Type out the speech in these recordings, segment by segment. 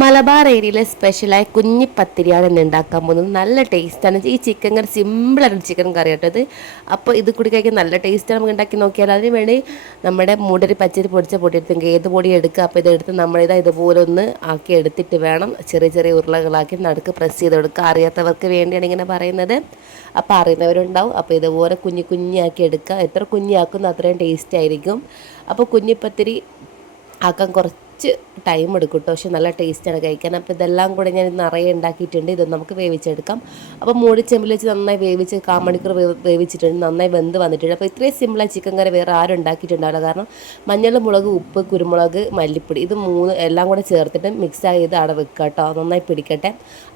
മലബാർ ഏരിയയിലെ സ്പെഷ്യലായ കുഞ്ഞിപ്പത്തിരിയാണ് ഇന്ന് ഉണ്ടാക്കാൻ പോകുന്നത്. നല്ല ടേസ്റ്റാണ്. ഈ ചിക്കൻ കറി സിമ്പിളായിട്ട് ചിക്കൻ കറി കേട്ടത്. അപ്പോൾ ഇത് കൂടി കഴിക്കാൻ നല്ല ടേസ്റ്റാണ്. നമുക്ക് ഉണ്ടാക്കി നോക്കിയാൽ അതിന് വേണ്ടി നമ്മുടെ മൂടരി പച്ചരി പൊടിച്ച പൊടി എടുത്തെങ്കിൽ ഏത് പൊടി എടുക്കുക. അപ്പോൾ ഇതെടുത്ത് നമ്മളിതാ ഇതുപോലെ ഒന്ന് ആക്കി എടുത്തിട്ട് വേണം ചെറിയ ചെറിയ ഉരുളകളാക്കി നടുക്ക് പ്രസ് ചെയ്ത് കൊടുക്കുക. അറിയാത്തവർക്ക് വേണ്ടിയാണ് ഇങ്ങനെ പറയുന്നത്. അപ്പോൾ അറിയുന്നവരുണ്ടാവും. അപ്പോൾ ഇതുപോലെ കുഞ്ഞി കുഞ്ഞാക്കി എടുക്കുക. എത്ര കുഞ്ഞാക്കുന്നു അത്രയും ടേസ്റ്റ് ആയിരിക്കും. അപ്പോൾ കുഞ്ഞിപ്പത്തിരി ആക്കാൻ കുറച്ച് ടൈം എടുക്കും കേട്ടോ, പക്ഷെ നല്ല ടേസ്റ്റാണ് കഴിക്കാൻ. അപ്പോൾ ഇതെല്ലാം കൂടെ ഞാൻ നിറയെ ഉണ്ടാക്കിയിട്ടുണ്ട്. ഇത് നമുക്ക് വേവിച്ചെടുക്കാം. അപ്പോൾ മൂടിച്ചെമ്പിൽ വെച്ച് നന്നായി വേവിച്ച് കാമണിക്കൂർ വേവിച്ചിട്ടുണ്ട്. നന്നായി വെന്ത് വന്നിട്ടുണ്ട്. അപ്പോൾ ഇത്രയും സിമ്പിളായി ചിക്കൻ കറി വേറെ ആരും ഉണ്ടാക്കിയിട്ടുണ്ടാവില്ല. കാരണം മഞ്ഞൾ, മുളക്, ഉപ്പ്, കുരുമുളക്, മല്ലിപ്പൊടി ഇത് മൂന്ന് എല്ലാം കൂടെ ചേർത്തിട്ട് മിക്സ് ചെയ്ത് അവിടെ വെക്കുക കേട്ടോ, നന്നായി പിടിക്കട്ടെ.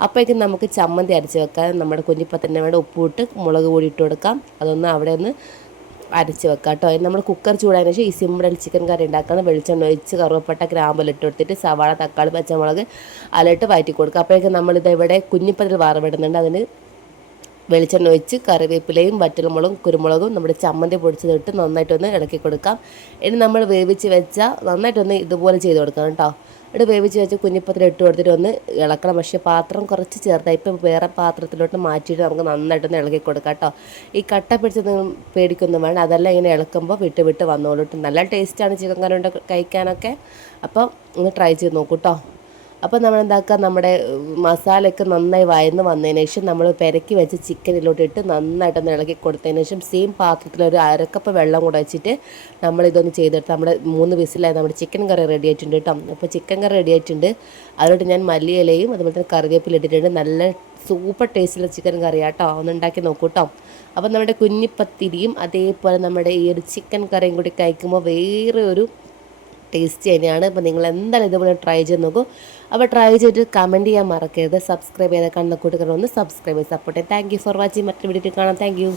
അപ്പോഴേക്കും നമുക്ക് ചമ്മന്തി അരച്ച് വെക്കാം. നമ്മുടെ കുഞ്ഞിപ്പത്തിൻ്റെ വേണ്ട ഉപ്പിട്ട് മുളക് പൊടി ഇട്ട് കൊടുക്കാം. അതൊന്ന് അവിടെ ഒന്ന് അരച്ച് വെക്കാം കേട്ടോ. നമ്മൾ കുക്കർ ചൂടായതിനു ശേഷം ഈ സിമ്പിൾ ചിക്കൻ കറി ഉണ്ടാക്കുന്ന വെളിച്ചെണ്ണ ഒഴിച്ച് കറുവപ്പട്ട ഗ്രാമ്പെല്ലാം ഇട്ട് കൊടുത്തിട്ട് സവാള, തക്കാളി, പച്ചമുളക് അതിലിട്ട് വഴറ്റി കൊടുക്കുക. അപ്പോഴേക്കും നമ്മളിത് ഇവിടെ കുഞ്ഞിപ്പത്തിൽ വറവിടുന്നുണ്ട്. അതിന് വെളിച്ചെണ്ണ ഒഴിച്ച് കറിവേപ്പിലയും വറ്റൽമുളകും കുരുമുളകും നമ്മുടെ ചമ്മന്തി പൊടിച്ചതിട്ട് നന്നായിട്ടൊന്ന് ഇളക്കി കൊടുക്കാം. ഇനി നമ്മൾ വേവിച്ച് വെച്ചാൽ നന്നായിട്ടൊന്ന് ഇതുപോലെ ചെയ്ത് കൊടുക്കണം കേട്ടോ. ഇവിടെ വേവിച്ച് വെച്ച് കുഞ്ഞിപ്പത്തിൽ ഇട്ട് കൊടുത്തിട്ട് ഒന്ന് ഇളക്കണം. പക്ഷേ പാത്രം കുറച്ച് ചേർത്താൽ ഇപ്പം വേറെ പാത്രത്തിലോട്ട് മാറ്റിയിട്ട് നമുക്ക് നന്നായിട്ടൊന്ന് ഇളക്കി കൊടുക്കാം കേട്ടോ. ഈ കട്ട പിടിച്ചൊന്നും പേടിക്കൊന്നും വേണം. അതെല്ലാം ഇങ്ങനെ ഇളക്കുമ്പോൾ വിട്ട് വിട്ട് വന്നോളൂട്ട്. നല്ല ടേസ്റ്റാണ് ചിക്കൻ കറി കൊണ്ട് കഴിക്കാനൊക്കെ. അപ്പം ഒന്ന് ട്രൈ ചെയ്ത് നോക്കൂ കേട്ടോ. അപ്പോൾ നമ്മൾ എന്താക്കുക, നമ്മുടെ മസാലയൊക്കെ നന്നായി വയന്ന് വന്നതിന് ശേഷം നമ്മൾ പെരക്കി വെച്ച് ചിക്കനിലോട്ട് ഇട്ട് നന്നായിട്ടൊന്ന് ഇളക്കി കൊടുത്തതിന് ശേഷം സെയിം പാത്രത്തിൽ ഒരു അരക്കപ്പ് വെള്ളം കൂടെ വെച്ചിട്ട് നമ്മളിതൊന്ന് ചെയ്തെടുത്ത് നമ്മുടെ 3 വിസിലായി നമ്മുടെ ചിക്കൻ കറി റെഡി ആയിട്ടുണ്ട് കേട്ടോ. അപ്പോൾ ചിക്കൻ കറി റെഡി ആയിട്ടുണ്ട്. അതിലോട്ട് ഞാൻ മല്ലിയിലയും അതുപോലെ തന്നെ കറിവേപ്പില ഇട്ടിട്ടുണ്ട്. നല്ല സൂപ്പർ ടേസ്റ്റുള്ള ചിക്കൻ കറി കേട്ടോ. ഒന്ന് ഉണ്ടാക്കി നോക്കൂ കേട്ടോ. അപ്പോൾ നമ്മുടെ കുഞ്ഞിപ്പത്തിരിയും അതേപോലെ നമ്മുടെ ഈ ഒരു ചിക്കൻ കറിയും കൂടി കഴിക്കുമ്പോൾ വേറെ ഒരു ടേസ്റ്റ് തന്നെയാണ്. അപ്പോൾ നിങ്ങൾ എന്തായാലും ഇതുപോലെ ട്രൈ ചെയ്ത് നോക്കൂ. അപ്പോൾ ട്രൈ ചെയ്തിട്ട് കമൻറ്റ് ചെയ്യാൻ മറക്കരുത്. സബ്സ്ക്രൈബ് ചെയ്ത് കണ്ണ കൂട്ടുകാരൊന്ന് സബ്സ്ക്രൈബ് ചെയ്ത് സപ്പോർട്ട് ചെയ്യാം. Thank you for watching. മറ്റൊരു വീഡിയോ കാണാം. Thank you.